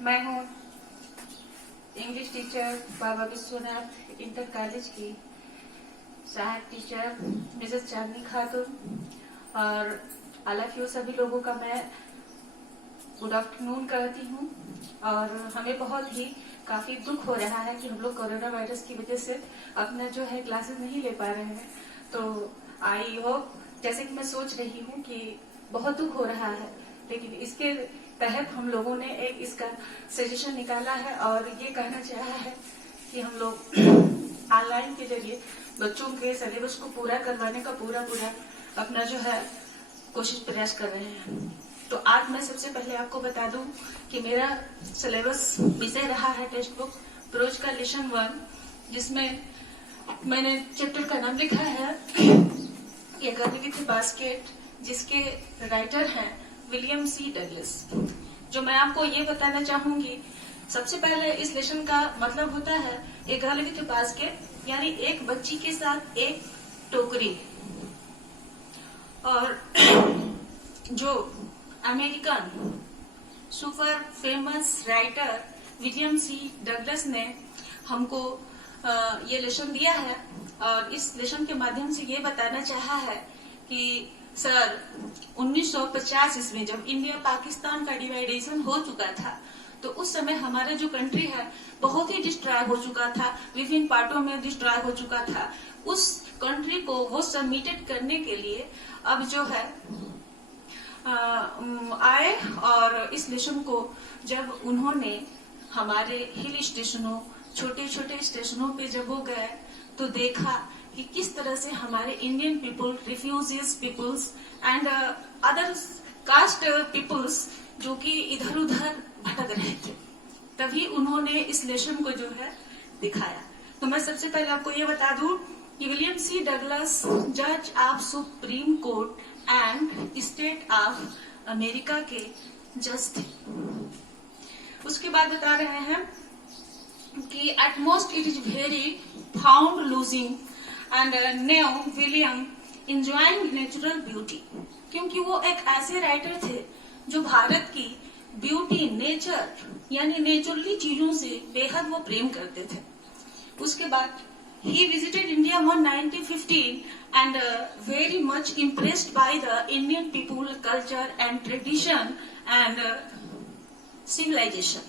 मैं हूँ English teacher बाबा Vishwanath inter college की सहायक टीचर मिसेस चांदनी खातून। और ऑल ऑफ यू सभी लोगों का मैं गुड आफ्टरनून कहती हूँ। और हमें बहुत ही काफी दुख हो रहा है कि हम लोग कोरोना वायरस की वजह से अपना जो है क्लासेस नहीं ले पा रहे हैं। तो आई होप, जैसे कि मैं सोच रही हूँ कि बहुत दुख हो रहा है, लेकिन इसके तहत हम लोगों ने एक इसका सजेशन निकाला है और ये कहना चाहा है कि हम लोग ऑनलाइन के जरिए बच्चों के सिलेबस को पूरा करवाने का पूरा अपना जो है कोशिश प्रयास कर रहे हैं। तो आज मैं सबसे पहले आपको बता दूं कि मेरा सिलेबस विषय रहा है टेक्स्ट बुक प्रोज का लेसन 1, जिसमें मैंने चैप्टर का नाम लिखा है ए गर्ल विथ बास्केट, जिसके राइटर हैं विलियम सी डगलस। जो मैं आपको ये बताना चाहूंगी, सबसे पहले इस लेसन का मतलब होता है ए गर्ल विथ बास्केट, यानी एक बच्ची के साथ एक टोकरी। और जो American super famous writer William C Douglas ने हमको ये लेसन दिया है, और इस लेसन के माध्यम से ये बताना चाहा है कि सर 1950 ईस्वी जब इंडिया पाकिस्तान का डिवाइडेशन हो चुका था, तो उस समय हमारा जो कंट्री है बहुत ही डिस्ट्रॉय हो चुका था, विभिन्न पार्टों में डिस्ट्रॉय हो चुका था। उस कंट्री को वो सबमिटेड करने के लिए अब जो है आए, और इस लेसन को जब उन्होंने हमारे हिल स्टेशनों, छोटे छोटे स्टेशनों पे जब वो गए, तो देखा कि किस तरह से हमारे Indian people, refugees peoples and other caste peoples जो कि इधर उधर भटक रहे थे, तभी उन्होंने इस लेसन को जो है दिखाया। तो मैं सबसे पहले आपको ये बता दूं कि विलियम सी डगलस जज of supreme court and state of America के जज थे। उसके बाद बता रहे हैं कि at most it is very found losing and new William enjoying natural beauty, क्योंकि वो एक ऐसे राइटर थे जो भारत की ब्यूटी, नेचर यानी नेचुरली चीजों से बेहद वो प्रेम करते थे। उसके बाद he visited India in 1915 and very much impressed by the Indian people, culture and tradition and civilization.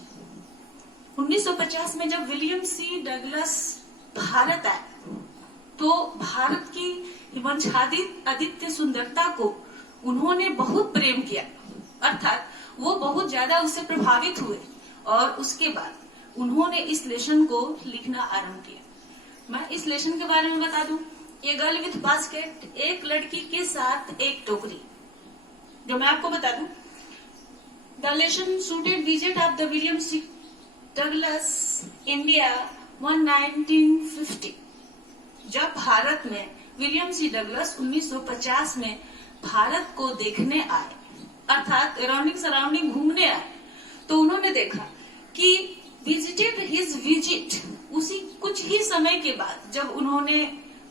1950 में जब विलियम सी डगलस भारत आए, तो भारत की हिमच्छादित सुंदरता को उन्होंने बहुत प्रेम किया, अर्थात वो बहुत ज्यादा उससे प्रभावित हुए, और उसके बाद उन्होंने इस लेसन को लिखना आरंभ किया। मैं इस लेसन के बारे में बता दूं, ये गर्ल विथ बास्केट, एक लड़की के साथ एक टोकरी, जो मैं आपको बता दूं, the lesson suited visit of the William C Douglas India 1950। जब भारत में विलियम सी डगलस 1950 में भारत को देखने आए, अर्थात सराउंडिंग घूमने आए, तो उन्होंने देखा कि विजिटेड हिज विजिट, उसी कुछ ही समय के बाद जब उन्होंने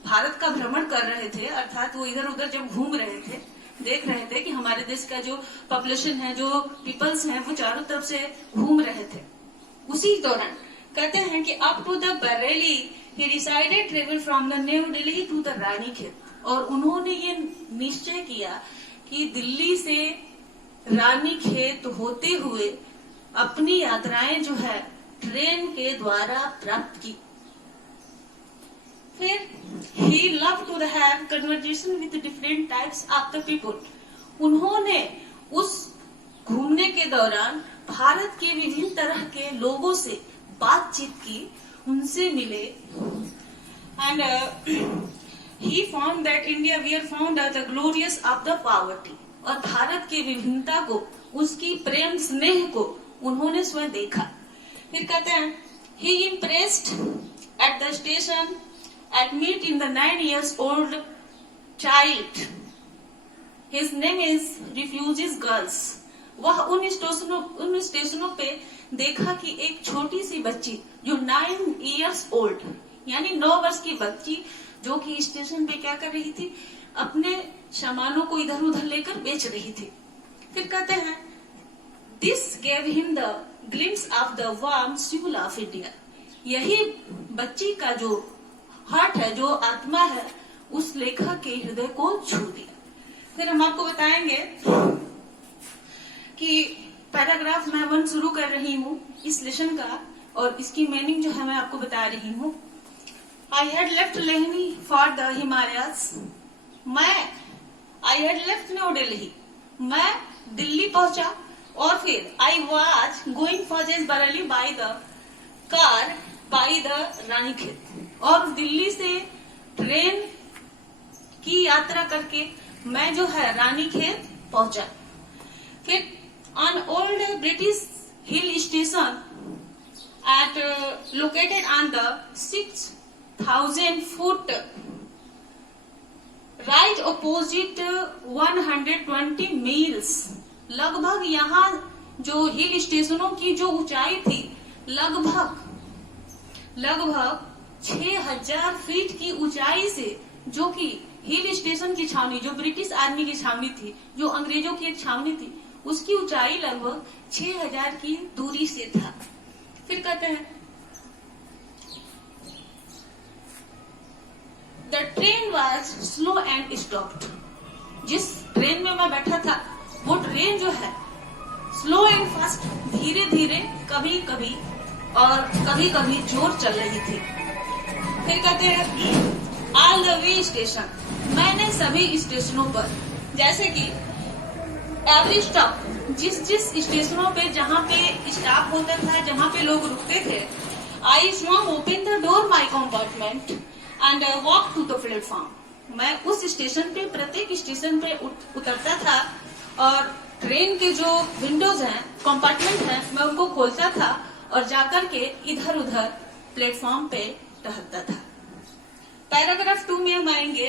भारत का भ्रमण कर रहे थे, अर्थात वो इधर उधर जब घूम रहे थे, देख रहे थे कि हमारे देश का जो पॉपुलेशन है, जो पीपल्स हैं, वो चारों तरफ से घूम रहे थे। उसी दौरान कहते हैं कि up to the Bareilly he decided travel from the New Delhi to the Ranikhet, और उन्होंने ये निश्चय किया कि दिल्ली से रानीखेत होते हुए अपनी यात्राएं जो है ट्रेन के द्वारा प्राप्त की। फिर he loved to have conversation with different types of the people. उन्होंने उस घूमने के दौरान भारत के विभिन्न तरह के लोगों से बातचीत की, उनसे मिले, and he found that India were found as the glorious of the poverty. और भारत की विभिन्नता को, उसकी प्रेम स्नेह को उन्होंने स्वयं देखा। फिर कहते हैं he impressed at the station at meet in the 9 years old child. His name is refugees girls. वह उन स्टेशनों पे देखा कि एक छोटी सी बच्ची जो 9 years old यानी 9 वर्ष की बच्ची, जो कि स्टेशन पे क्या कर रही थी, अपने सामानों को इधर उधर लेकर बेच रही थी। फिर कहते हैं this gave him the glimpse of the warm soul of India. यही बच्ची का जो हार्ट है, जो आत्मा है, उस लेखक के हृदय को छू दिया। फिर हम आपको बताएंगे कि पैराग्राफ मैं 1 शुरू कर रही हूँ इस लेसन का, और इसकी मीनिंग जो है मैं आपको बता रही हूँ। I had left Lehni for the Himalayas. I had left New Delhi, मैं दिल्ली पहुंचा, और फिर I was going for Bareilly by the car by the Ranikhet, और दिल्ली से ट्रेन की यात्रा करके मैं जो है रानीखेत पहुंचा। फिर on old British hill station at located on the 6,000 foot right opposite 120 meals. लगभग यहाँ जो हिल स्टेशनों की जो ऊंचाई थी, लगभग 6,000 फीट की ऊंचाई से, जो कि हिल स्टेशन की छावनी, जो ब्रिटिश आर्मी की छावनी थी, जो अंग्रेजों की एक छावनी थी, उसकी ऊंचाई लगभग 6,000 की दूरी से था। फिर कहते हैं the train was slow and stopped. जिस ट्रेन में मैं बैठा था वो ट्रेन जो है स्लो एंड फास्ट, धीरे धीरे, कभी कभी और कभी कभी जोर चल रही थी। फिर कहते हैं ऑल द वे स्टेशन। मैंने सभी स्टेशनों पर, जैसे कि एवरी स्टॉप, जिस स्टेशनों पे जहाँ पे स्टॉप होता था, जहाँ पे लोग रुकते थे, आई स्वयं open the door my compartment and walk to the platform. मैं उस स्टेशन पे, प्रत्येक स्टेशन पे उतरता था, और ट्रेन के जो विंडोज हैं, कंपार्टमेंट हैं, मैं उनको खोलता था और जाकर के इधर उधर प्लेटफॉर्म पे टहलता था। पैराग्राफ 2 में हम आएंगे,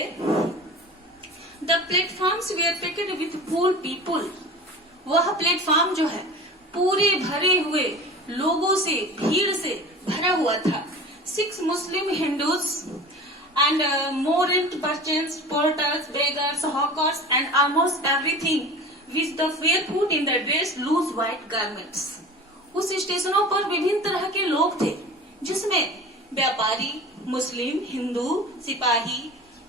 the platforms were packed with full people. वह प्लेटफॉर्म जो है पूरे भरे हुए लोगों से, भीड़ से भरा हुआ था। 6 मुस्लिम Hindus and mourant merchants, porters, beggars, hawkers, and almost everything with the fair foot in the dress loose white garments. उस स्टेशनों पर विभिन्न तरह के लोग थे, जिसमें व्यापारी, मुस्लिम, हिंदू, सिपाही,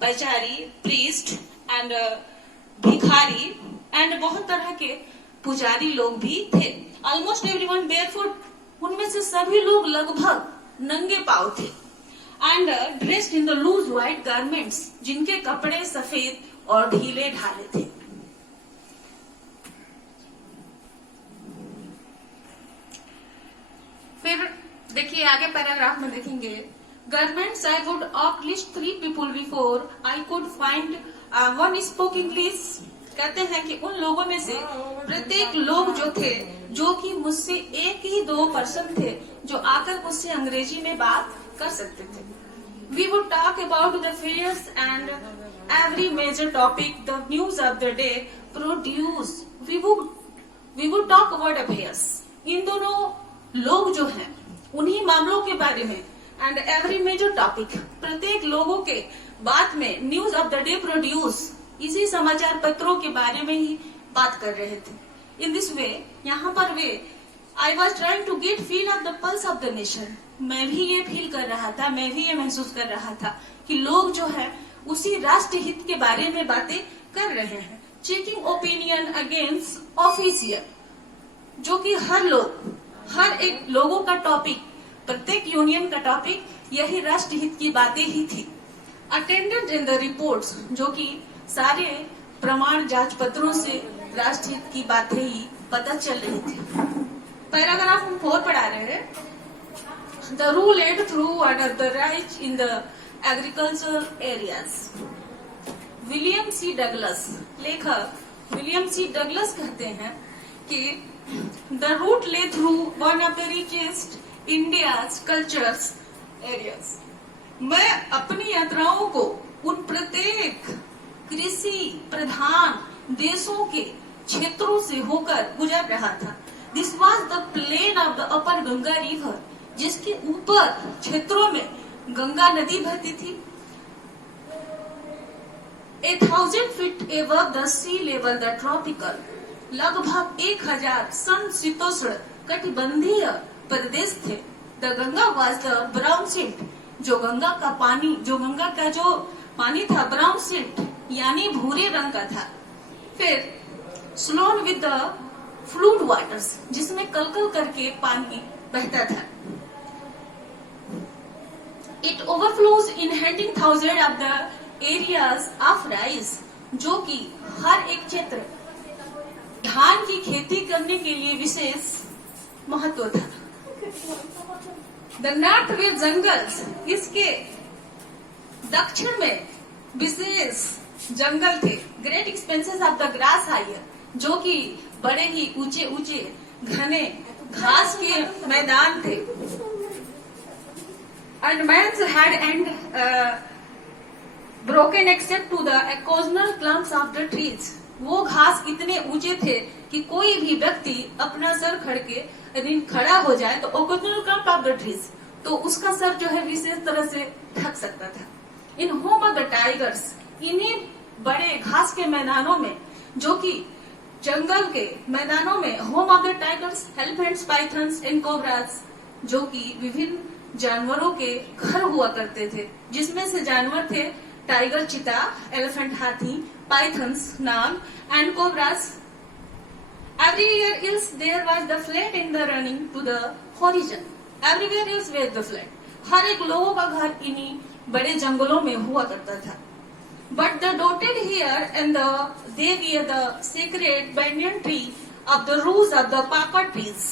पैचारी, प्रीस्ट एंड भिखारी एंड बहुत तरह के पुजारी लोग भी थे। ऑलमोस्ट एवरीवन बेयरफुट, उनमें से सभी लोग लगभग नंगे पांव थे। And dressed in the loose white garments, जिनके कपड़े सफेद और ढीले ढाले थे। फिर देखिए आगे पैराग्राफ में देखेंगे, garments I would of list 3 people before I could find 1 spoke English. कहते हैं कि उन लोगों में से प्रत्येक लोग जो थे, जो कि मुझसे 1 ही 2 पर्सन थे जो आकर मुझसे अंग्रेजी में बात कर सकते थे। We would talk about the affairs and every major topic the news of the day produce. We would talk about affairs. इन दोनों लोग जो हैं उन्हीं मामलों के बारे में, and every major topic, प्रत्येक लोगों के बात में news of the day produce, इसी समाचार पत्रों के बारे में ही बात कर रहे थे। इन दिस वे, यहाँ पर way, I was trying to get feel of the pulse of the nation. मैं भी ये फील कर रहा था, मैं भी ये महसूस कर रहा था कि लोग जो है उसी राष्ट्र हित के बारे में बातें कर रहे हैं। चेकिंग ओपिनियन अगेंस्ट ऑफिशियल, जो कि हर एक लोगों का टॉपिक, प्रत्येक यूनियन का टॉपिक यही राष्ट्र हित की बातें ही थी। अटेंडेंट इन द रिपोर्ट्स, जो कि सारे प्रमाण जांच पत्रों से राष्ट्र हित की बातें ही पता चल रही थी। पैराग्राफ हम 4 पढ़ा रहे हैं। The rule laid through under the right in the agricultural areas. William C Douglas, लेखक विलियम सी डगलस कहते हैं कि the route lay through one of the richest India's cultures areas. मैं अपनी यात्राओं को उन प्रत्येक कृषि प्रधान देशों के क्षेत्रों से होकर गुजर रहा था। This was the plain of the upper Ganga river, जिसके ऊपर क्षेत्रों में गंगा नदी बहती थी। 1000 feet above the sea level, the tropical, लगभग 1000 समशीतोष्ण कटिबंधीय प्रदेश थे। The Ganga was the brown silt, जो गंगा का पानी था ब्राउन सिल्ट यानी भूरे रंग का था। फिर swollen with the flood waters, जिसमें कलकल करके पानी बहता था। It overflows in 100,000 of the areas of rice, जो कि हर एक क्षेत्र धान की खेती करने के लिए विशेष महत्व था। द नॉर्थ वेस्ट जंगल्स, इसके दक्षिण में विशेष जंगल थे। Great expanses of the grass higher, जो कि बड़े ही ऊंचे ऊंचे घने घास के मैदान थे। And man's head and broken except to the occasional clumps of the trees, वो घास इतने ऊंचे थे कि कोई भी व्यक्ति अपना सर खड़ा हो जाए तो occasional clump of the trees, तो उसका सर जो है विशेष तरह से ढक सकता था। इन होम ऑफ द टाइगर्स, इन्हीं बड़े घास के मैदानों में, जो कि जंगल के मैदानों में home of the tigers, elephants, pythons and cobras, जो कि विभिन्न जानवरों के घर हुआ करते थे, जिसमें से जानवर थे टाइगर चीता, एलिफेंट हाथी, pythons Nag and cobras. Everywhere else there was the flood in the running to the horizon. Everywhere else was the flood. हर एक लोगों का घर इन्हीं बड़े जंगलों में हुआ करता था। But the dotted here and they were the sacred banyan tree of the roots of the papa trees.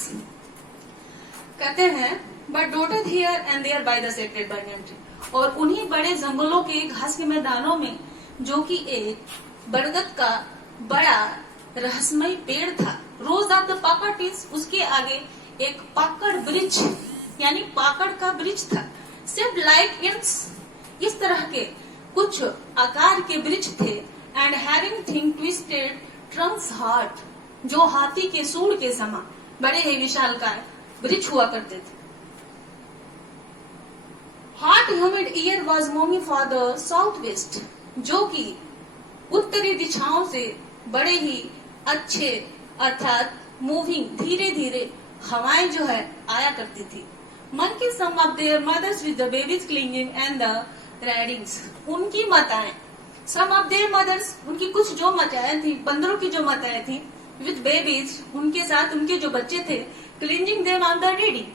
कहते हैं but dotted here and there by the sacred banyan tree. और उन्हीं बड़े जंगलों के घास के मैदानों में, जो कि एक बरगद का बड़ा रहस्यमय पेड़ था। रोज ऑफ द पाकड़ ट्रीज, उसके आगे एक पाकड़ वृक्ष यानी पाकड़ का वृक्ष था। शेप्ड लाइक इंस, इस तरह के कुछ आकार के वृक्ष थे। And having thing twisted Trunks heart, जो हाथी के सूंड के समान बड़े ही विशालकाय वृक्ष हुआ करते थे। Hot humid year was moving for the south west, जो कि उत्तरी दिशाओं से बड़े ही अच्छे अर्थात मूविंग धीरे धीरे हवाएं जो है आया करती थी। Monkey some of their mothers with the babies clinging and the ridings, उनकी माताएं, सम ऑफ देयर मदर्स, उनकी कुछ जो माताएं थी, बंदरों की जो माताएं थी, विद बेबीज, उनके साथ उनके जो बच्चे थे, cleansing them on the reading,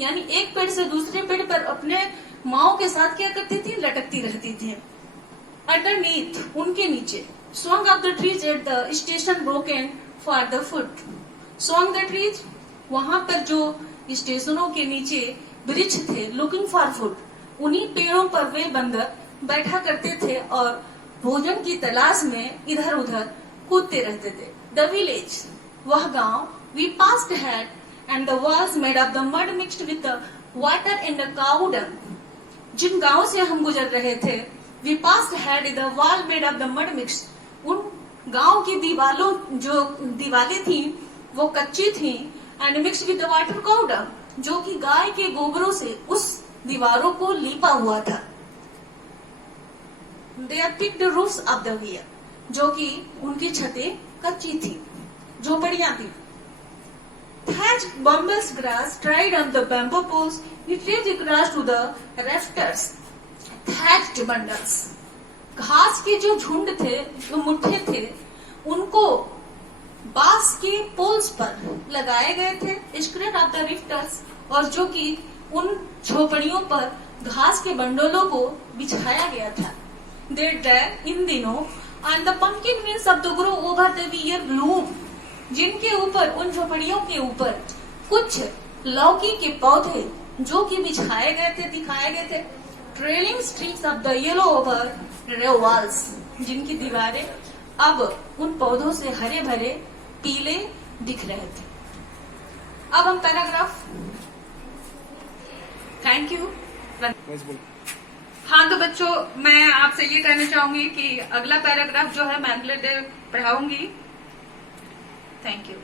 यानी एक पेड़ से दूसरे पेड़ पर अपने माओ के साथ क्या करती थी, लटकती रहती थी। अंडरनीथ, उनके नीचे, swung of the trees at the station broken for the foot. swung the trees, वहां पर जो स्टेशनों के नीचे वृक्ष थे, looking for food, उन्हीं पेड़ों पर वे बंदर बैठा करते थे और भोजन की तलाश में इधर उधर कूदते रहते थे। The village, वह गांव, we passed had and the walls made of the mud mixed with the water and the cow dung, जिन गांवों से हम गुजर रहे थे, we passed had the wall made of the mud mixed, उन गांव की दीवारें थी वो कच्ची थी, and mix with the water powder, जो कि गाय के गोबरों से उस दीवारों को लीपा हुआ था। They are peaked roofs of the wear, जो कि उनकी छतें कच्ची थी, झोपड़ियां थी। Thatched bombas grass dried on the bamboo poles, it reached across to the rafters. Thatched bundles, घास के जो झुंड थे, जो मुट्ठे थे, उनको बांस के पोल्स पर लगाए गए थे, स्क्रेड ऑफ द रिफ्टर्स, और जो कि उन झोपड़ियों पर घास के बंडलों को बिछाया गया था। दे ड्रैग इन दिनों and the pumpkin wings of the grow over the year Bloom, जिनके ऊपर, उन झोपड़ियों के ऊपर कुछ लौकी के पौधे जो कि बिछाए गए थे, दिखाए गए थे। Trailing strips of the yellow over rave walls, जिनकी दीवारें अब उन पौधों से हरे भरे पीले दिख रहे थे। अब हम पैराग्राफ, थैंक यू। हाँ तो बच्चों, मैं आपसे ये कहना चाहूंगी कि अगला पैराग्राफ जो है मैं अगले डे पढ़ाऊंगी। Thank you.